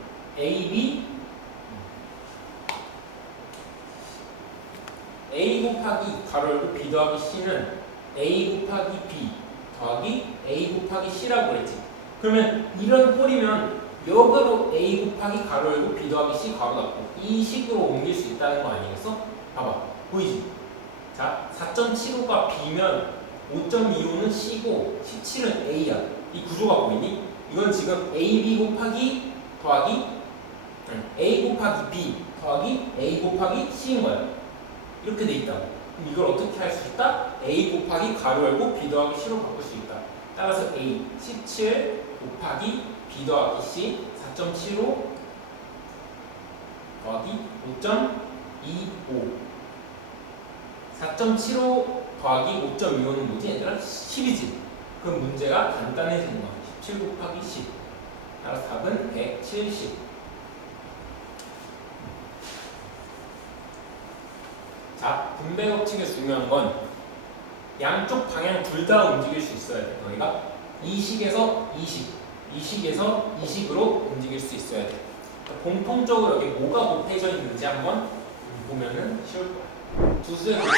a 곱하기 가로 열고 b 더하기 c는 a 곱하기 b 더하기 a 곱하기 c라고 그랬지. 그러면 이런 꼴이면 역으로 a 곱하기 가로 열고 b 더하기 c 가로 닫고 이 식으로 옮길 수 있다는 거 아니겠어? 봐봐, 보이지? 자, 4.75가 b면 5.25는 c고 17은 a야. 이 구조가 보이니? 이건 지금 ab 곱하기 더하기 a 곱하기 b 더하기 a 곱하기 c인 거야. 이렇게 돼 있다고. 그럼 이걸 어떻게 할 수 있다? a 곱하기 가로 열고 b 더하기 c로 바꿀 수 있다. 따라서 a 17 곱하기 b 더하기 c 4.75 더하기 5.25 4.75 더하기 5.25는 뭐지 얘들아? 10이지. 그럼 문제가 간단해지는 거야. 17 곱하기 10. 따라서 답은 170. 자, 분배 법칙의 중요한 건 양쪽 방향 둘 다 움직일 수 있어야 돼. 너희가 이 식에서 이 식, 이 식에서 이 식으로 움직일 수 있어야 돼. 공통적으로 여기 뭐가 곱해져 있는지 한번 보면은 쉬울 거야. 두 수의 곱해.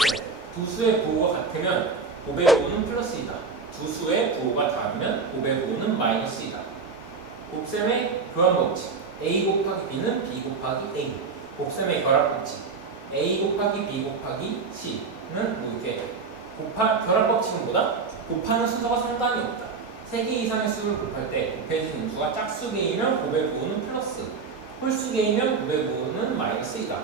두 수의 부호가 같으면 곱의 부호는 플러스이다. 두 수의 부호가 다르면 곱의 부호는 마이너스이다. 곱셈의 교환 법칙. a 곱하기 b는 b 곱하기 a. 곱셈의 결합 법칙. a 곱하기 b 곱하기 c는 뭐 이렇게 결합 법칙은 뭐다? 곱하는 순서가 상관이 없다. 3개 이상의 수를 곱할 때 곱해지는 수가 짝수개이면 곱의 부호는 플러스, 홀수개이면 곱의 부호는 마이너스이다.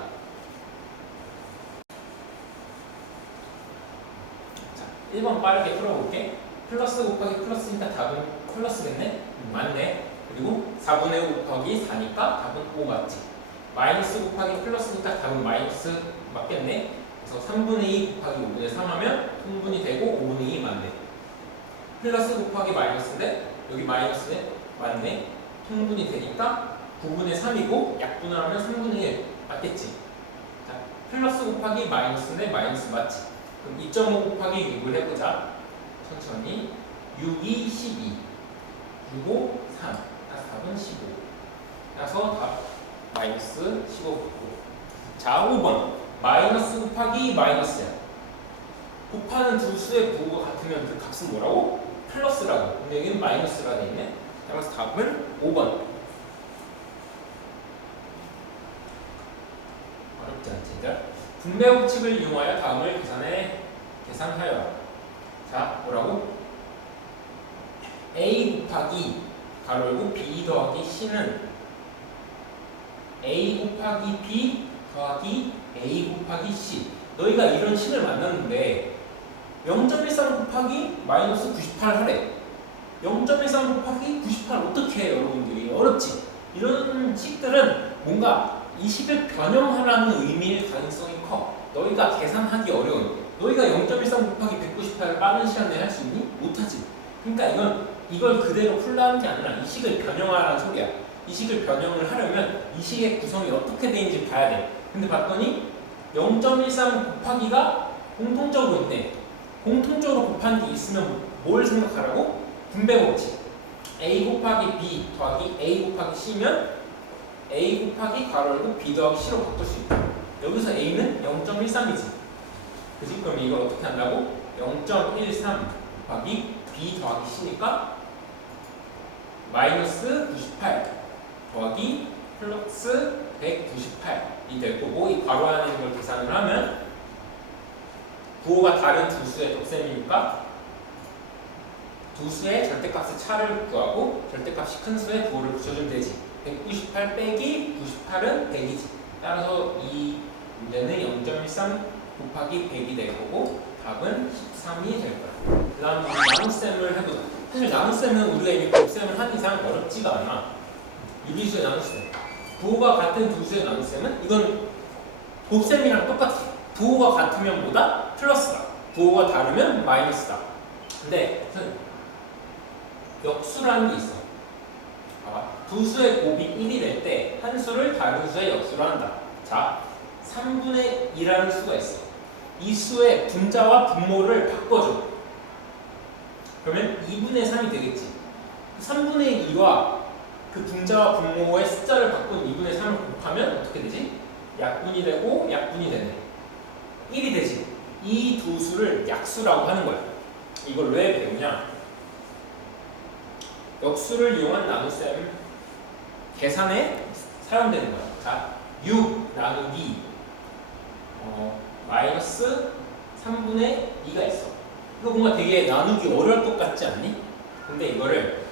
자, 1번 빠르게 풀어볼게. 플러스 곱하기 플러스니까 답은 플러스겠네? 맞네. 그리고 4분의 5 곱하기 4니까 답은 5 맞지. 마이너스 곱하기 플러스니까 답은 마이너스 맞겠네. 그래서 3분의 2 곱하기 5분의 3 하면 통분이 되고 5분의 2 맞네. 플러스 곱하기 마이너스인데 여기 마이너스네? 맞네. 통분이 되니까 9분의 3이고 약분을 하면 3분의 1 맞겠지. 자, 플러스 곱하기 마이너스인데 마이너스 맞지. 그럼 2.5 곱하기 6을 해보자. 천천히. 6, 2, 12 6, 5, 3 답은 15. 그래서 답 마이너스 15 붙고. 자, 5번 마이너스 곱하기 마이너스야. 곱하는 두 수의 부호가 같으면 그 값은 뭐라고? 플러스라고. 근데 여기는 마이너스라 돼 있네. 따라서 답은 5번. 어렵지 않지? 분배 법칙을 이용하여 다음을 계산하여라. 자, 뭐라고? a 곱하기 가로 열고 b 더하기 c는 a 곱하기 b 더하기 a 곱하기 c. 너희가 이런 식을 만났는데 0.13 곱하기 마이너스 98 하래. 0.13 곱하기 98 어떻게 해요 여러분들이? 어렵지? 이런 식들은 뭔가 이 식을 변형하라는 의미의 가능성이 커. 너희가 계산하기 어려운. 너희가 0.13 곱하기 198을 빠른 시간 내에 할 수 있니? 못하지. 그러니까 이걸 그대로 풀라는 게 아니라 이 식을 변형하라는 소리야. 이 식을 변형을 하려면 이 식의 구성이 어떻게 되는지 봐야 돼. 근데 봤더니 0.13 곱하기가 공통적으로 있네. 공통적으로 곱한 게 있으면 뭘 생각하라고? 분배 법칙. a 곱하기 b 더하기 a 곱하기 c면 a 곱하기 괄호 열고 b 더하기 c로 바꿀 수 있다. 여기서 a는 0.13이지. 그지? 그럼 이걸 어떻게 한다고? 0.13 곱하기 b 더하기 c니까 마이너스 98 더하기 플러스 198이 될 거고, 이 괄호 안에 있는 걸 계산을 하면 부호가 다른 두 수의 덕셈이니까 두 수의 절대값의 차를 구하고 절대값이 큰 수의 부호를 붙여주면 되지. 198 빼기 98은 100이지. 따라서 이 문제는 0.13 곱하기 100이 될 거고 답은 13이 될 거야. 그 다음 나눗셈을 해보자. 사실 나눗셈은 우리가 이미 곱셈을 한 이상 어렵지가 않아. 유리수의 나눗셈. 부호가 같은 두 수의 나눗셈은 이건 곱셈이랑 똑같아. 부호가 같으면 뭐다? 플러스다. 부호가 다르면 마이너스다. 근데 역수라는 게 있어. 봐봐. 두 수의 곱이 1이 될 때 한 수를 다른 수의 역수로 한다. 자, 3분의 2라는 수가 있어. 이 수의 분자와 분모를 바꿔줘. 그러면 2분의 3이 되겠지. 3분의 2와 그 분자와 분모의 숫자를 바꾼 2분의 3을 곱하면 어떻게 되지? 약분이 되고 약분이 되네. 1이 되지. 이 두 수를 약수라고 하는 거야. 이걸 왜 배우냐? 역수를 이용한 나눗셈 계산에 사용되는 거야. 자, 6 나누기 마이너스 3분의 2가 있어. 이거 뭔가 되게 나누기 어려울 것 같지 않니? 근데 이거를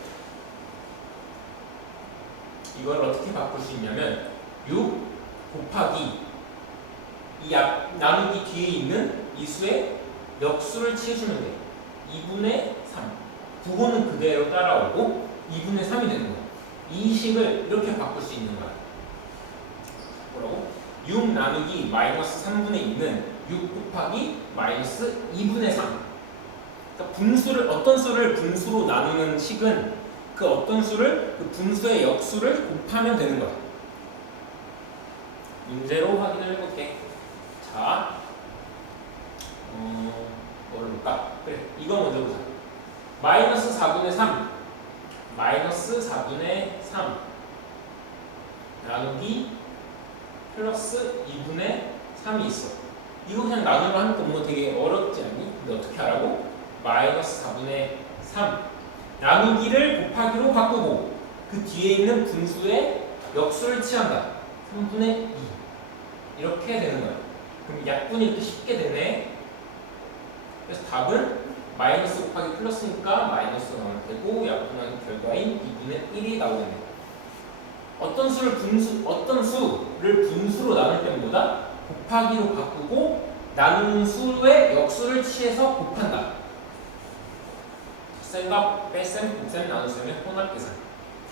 어떻게 바꿀 수 있냐면 6 곱하기 이 나누기 뒤에 있는 이 수의 역수를 취해주면 돼. 2분의 3. 부호는 그대로 따라오고 2분의 3이 되는 거야. 이 식을 이렇게 바꿀 수 있는 거야. 뭐라고? 6 나누기 마이너스 3분의 2는 6 곱하기 마이너스 2분의 3. 그러니까 분수를, 어떤 수를 분수로 나누는 식은 그 어떤 수를 그 분수의 역수를 곱하면 되는 거야. 문제로 확인을 해볼게. 자, 뭐를 볼까? 그래, 이거 먼저 보자. 마이너스 4분의 3 마이너스 4분의 3 나누기 플러스 2분의 3이 있어. 이거 그냥 나누면 하니까 뭐 되게 어렵지 않니? 근데 어떻게 하라고? 마이너스 4분의 3 나누기를 곱하기로 바꾸고 그 뒤에 있는 분수의 역수를 취한다. 3분의 2 이렇게 되는 거야. 그럼 약분이 이렇게 쉽게 되네. 그래서 답은 마이너스 곱하기 플러스니까 마이너스가 나올 테고 약분한 결과인 2분의 1이 나오겠네. 어떤 수를 분수로 나눌 때보다 곱하기로 바꾸고 나누는 수의 역수를 취해서 곱한다. 셈과 뺄셈, 곱셈, 나눗셈의 혼합 계산.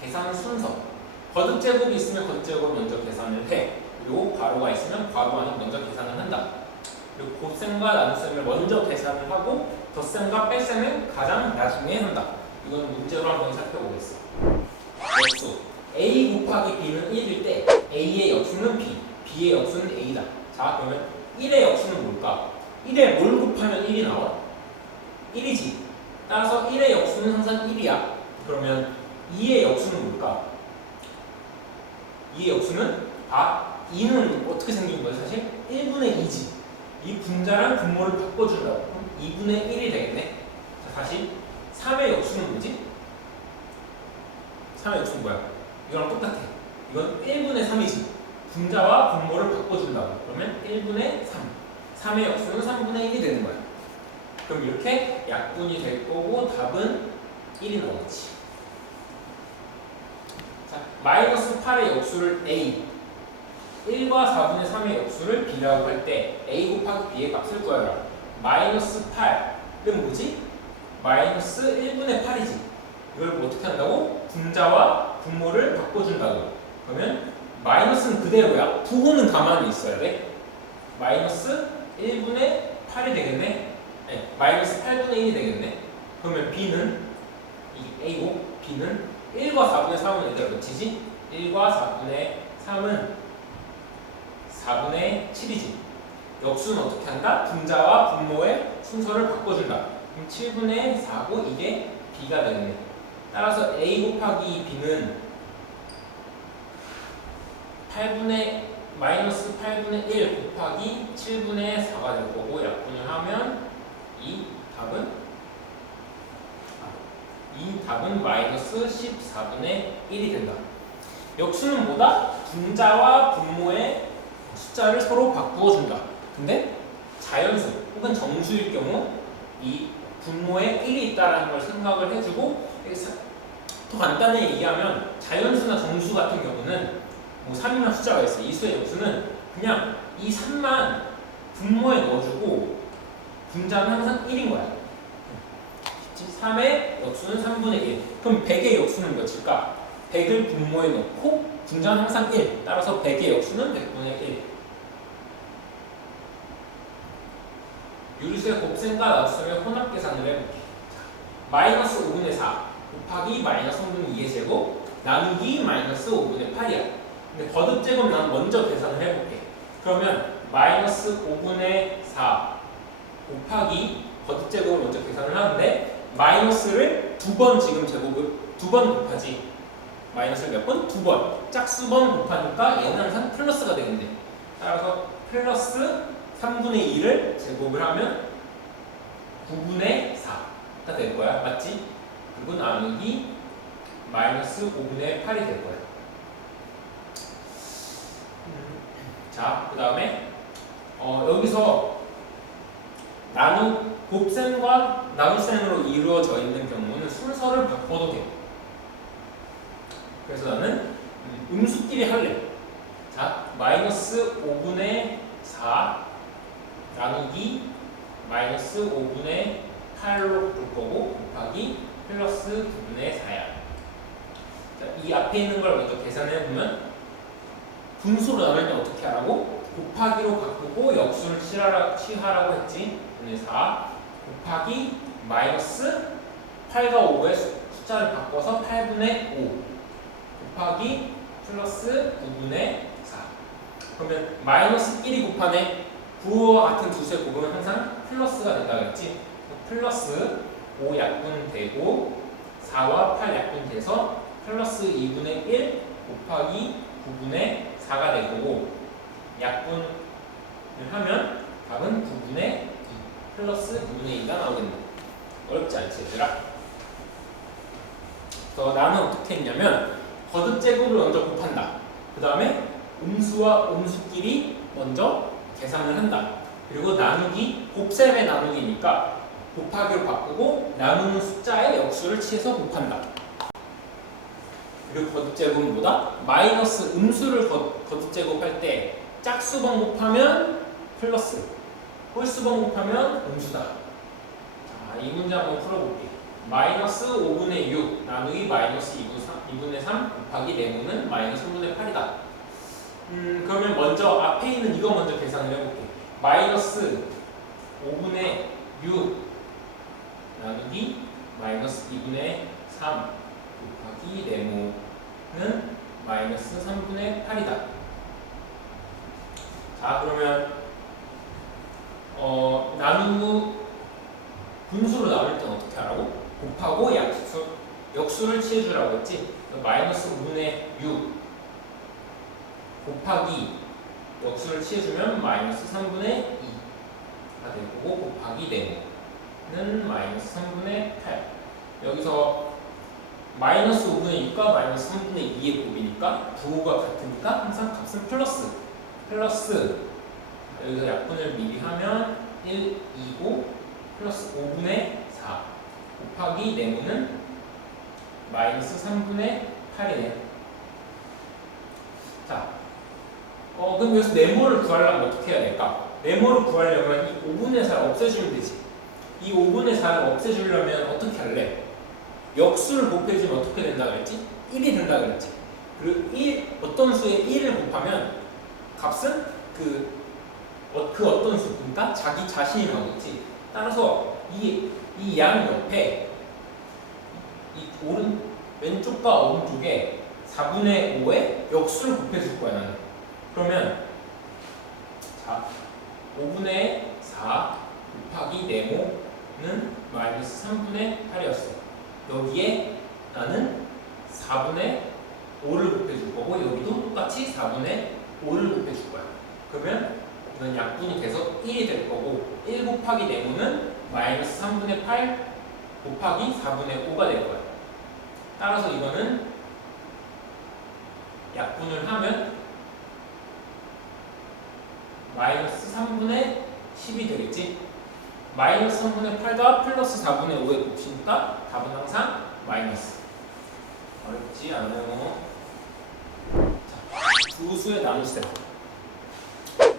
계산 순서. 거듭 제곱이 있으면 거듭 제곱을 먼저 계산을 해. 그리고 괄호가 있으면 괄호 안에 먼저 계산을 한다. 그리고 곱셈과 나눗셈을 먼저 계산을 하고 덧셈과 뺄셈은 가장 나중에 한다. 이건 문제로 한번 살펴보겠어. 역수 a 곱하기 b는 1일 때 a의 역수는 b, b의 역수는 a다. 자, 그러면 1의 역수는 뭘까? 1에 뭘 곱하면 1이 나와? 1이지. 따라서 1의 역수는 항상 1이야. 그러면 2의 역수는 뭘까? 2의 역수는 2는 어떻게 생긴 거야? 사실 1분의 2지. 이 분자랑 분모를 바꿔준다고. 그럼 2분의 1이 되겠네. 자, 다시 3의 역수는 뭐지? 3의 역수는 뭐야? 이거랑 똑같아. 이건 1분의 3이지. 분자와 분모를 바꿔준다고. 그러면 1분의 3. 3의 역수는 3분의 1이 되는 거야. 그럼 이렇게 약분이 될 거고 답은 1이 나오겠지. 자, 마이너스 8의 역수를 a 1과 4분의 3의 역수를 b라고 할 때 a 곱하기 b의 값을 구하라. 마이너스 8은 뭐지? 마이너스 1분의 8이지. 이걸 뭐 어떻게 한다고? 분자와 분모를 바꿔준다고. 그러면 마이너스는 그대로야. 부호는 가만히 있어야 돼. 마이너스 1분의 8이 되겠네. 네, 마이너스 8분의 1이 되겠네. 그러면 b는 이 a고 b는 1과 4분의 3은 여기다 놓치지? 1과 4분의 3은 4분의 7이지. 역수는 어떻게 한다? 분자와 분모의 순서를 바꿔준다. 그럼 7분의 4고 이게 b가 되겠네. 따라서 a 곱하기 b는 마이너스 8분의 1 곱하기 7분의 4가 될 거고 약분을 하면 이 답은 마이너스 14분의 1이 된다. 역수는 뭐다? 분자와 분모의 숫자를 서로 바꾸어 준다. 근데 자연수 혹은 정수일 경우 이 분모에 1이 있다는 걸 생각을 해주고, 더 간단히 얘기하면 자연수나 정수 같은 경우는 뭐 3이라는 숫자가 있어. 이 수의 역수는 그냥 이 3만 분모에 넣어주고 분자는 항상 1인 거야. 3의 역수는 3분의 1. 그럼 100의 역수는 몇일까? 100을 분모에 넣고 분자는 항상 1. 따라서 100의 역수는 100분의 1. 유리수의 곱셈과 나눗셈의 혼합 계산을 해볼게. 마이너스 5분의 4 곱하기 마이너스 3분의 2의 제곱 나누기 마이너스 5분의 8이야. 근데 거듭 제곱 난 먼저 계산을 해볼게. 그러면 마이너스 5분의 4 곱하기 거듭 제곱을 먼저 계산을 하는데 마이너스를 두 번 지금 제곱을 두 번 곱하지. 마이너스를 몇 번? 두 번. 짝수번 곱하니까 얘는 항상 플러스가 되는데. 따라서 플러스 3분의 2를 제곱을 하면 9분의 4가 될 거야. 맞지? 그리고 나누기 마이너스 5분의 8이 될 거야. 자, 그 다음에 여기서 곱셈과 나눗셈으로 이루어져 있는 경우는 순서를 바꿔도 돼. 그래서 나는 음수끼리 할래. 자, 마이너스 5분의 4 나누기 마이너스 5분의 8로 바꿀 거고 곱하기 플러스 9분의 4야. 자, 이 앞에 있는 걸 먼저 계산해 보면 분수로 나누면 어떻게 하라고? 곱하기로 바꾸고 역수를 취하라고 했지. 5분의 4 곱하기 마이너스 8과 5의 숫자를 바꿔서 8분의 5 곱하기 플러스 9분의 4. 그러면 마이너스끼리 곱하네. 9와 같은 두 수의 곱은 항상 플러스가 된다고 했지. 플러스 5 약분되고 4와 8 약분돼서 플러스 2분의 1 곱하기 9분의 4가 될 거고 약분을 하면 답은 9분의 2 플러스 9분의 2가 나오겠네. 어렵지 않지 얘들아? 그래서 나는 어떻게 했냐면 거듭 제곱을 먼저 곱한다. 그 다음에 음수와 음수끼리 먼저 계산을 한다. 그리고 나누기, 곱셈의 나누기니까 곱하기로 바꾸고 나누는 숫자의 역수를 취해서 곱한다. 그리고 거듭 제곱은 뭐다? 마이너스 음수를 거듭 제곱할 때 짝수번 곱하면 플러스, 홀수번 곱하면 음수다. 자, 이 문제 한번 풀어볼게. 마이너스 5분의 6 나누기 마이너스 2분의 3 곱하기 네모는 마이너스 3분의 8이다. 그러면 먼저 앞에 있는 이거 먼저 계산을 해볼게. 마이너스 5분의 6 나누기 마이너스 2분의 3 곱하기 네모는 마이너스 3분의 8이다. 자, 그러면 나누고 분수로 나눌 때는 어떻게 하라고? 곱하고 역수를 취해주라고 했지. 마이너스 5분의 6 곱하기 역수를 취해주면 마이너스 3분의 2가 될 거고 곱하기 네모는 마이너스 3분의 8. 여기서 마이너스 5분의 6과 마이너스 3분의 2의 곱이니까 부호가 같으니까 항상 값은 플러스 여기서 약분을 미리 하면 1, 2고 플러스 5분의 4 곱하기 네모는 마이너스 3분의 8이네요. 자, 그럼 여기서 네모를 구하려면 어떻게 해야 될까? 네모를 구하려면 이 5분의 4를 없애주면 되지. 이 5분의 4를 없애주려면 어떻게 할래? 역수를 곱해주면 어떻게 된다 그랬지? 1이 된다 그랬지. 그리고 어떤 수에 1을 곱하면 값은 그 어떤 수, 그러니까 자기 자신이 나오겠지. 따라서 이 양 옆에 이 왼쪽과 오른쪽에 4분의 5의 역수를 곱해줄 거야 나는. 그러면 자 5분의 4 곱하기 네모는 마이너스 3분의 8이었어. 여기에 나는 4분의 5를 곱해줄 거고 여기도 똑같이 4분의 5를 곱해줄 거야. 그러면 이건 약분이 돼서 1이 될 거고 1 곱하기 네모는 마이너스 3분의 8 곱하기 4분의 5가 될 거야. 따라서 이거는 약분을 하면 마이너스 3분의 10이 되겠지? 마이너스 3분의 8과 플러스 4분의 5의 곱이니까 답은 항상 마이너스. 어렵지 않아요. 자, 두 수의 나눗셈.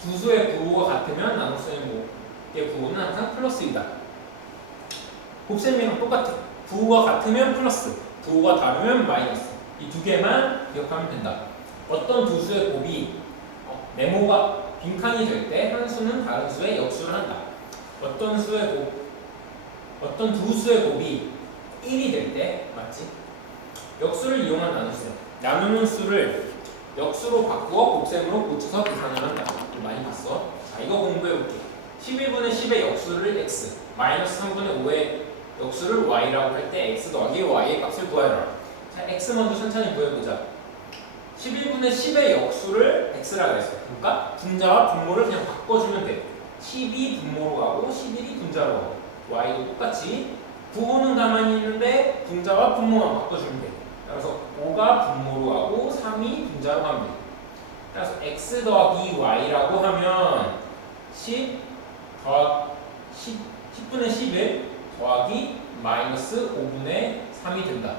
두 수의 부호가 같으면 나눗셈의 부호는 항상 플러스이다. 곱셈이랑 똑같아. 부호가 같으면 플러스, 부호가 다르면 마이너스. 이 두 개만 기억하면 된다. 어떤 두 수의 곱이 네모가 빈칸이 될 때 한 수는 다른 수의 역수를 한다. 어떤 두 수의 곱이 1이 될 때, 맞지? 역수를 이용한 나눗셈. 나누는 수를 역수로 바꾸어 곱셈으로 고쳐서 계산을 한다. 많이 봤어. 자, 이거 공부해볼게. 11분의 10의 역수를 x, 마이너스 3분의 5의 역수를 y라고 할 때 x 더하기 y의 값을 구하여라. 자, x 먼저 천천히 구해보자. 11분의 10의 역수를 x라고 했어요. 그러니까 분자와 분모를 그냥 바꿔주면 돼. 10이 분모로 가고 11이 분자로 가고 y도 똑같이 부호는 가만히 있는데 분자와 분모만 바꿔주면 돼. 그래서 5가 분모로 가고 3이 분자로 가면 돼. 그래서 x 더하기 y라고 하면 10분의 11 더하기 마이너스 5분의 3이 된다.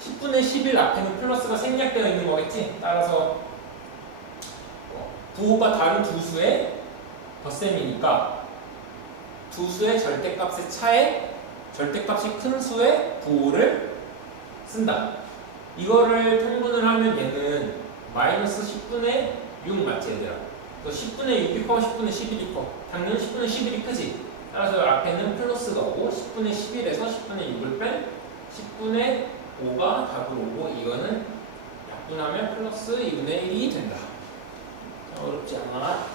10분의 11 앞에는 플러스가 생략되어 있는 거겠지? 따라서 부호가 다른 두 수의 덧셈이니까 두 수의 절대값의 차에 절대값이 큰 수의 부호를 쓴다. 이거를 통분을 하면 얘는 마이너스 10분의 6 맞지 얘들아? 그래서 10분의 6이 커 10분의 11이 커. 당연히 10분의 11이 크지? 따라서 앞에는 플러스가 오고 10분의 11에서 10분의 6을 뺀 10분의 5가 답으로 오고 이거는 약분하면 플러스 2분의 1이 된다. 어렵지 않아?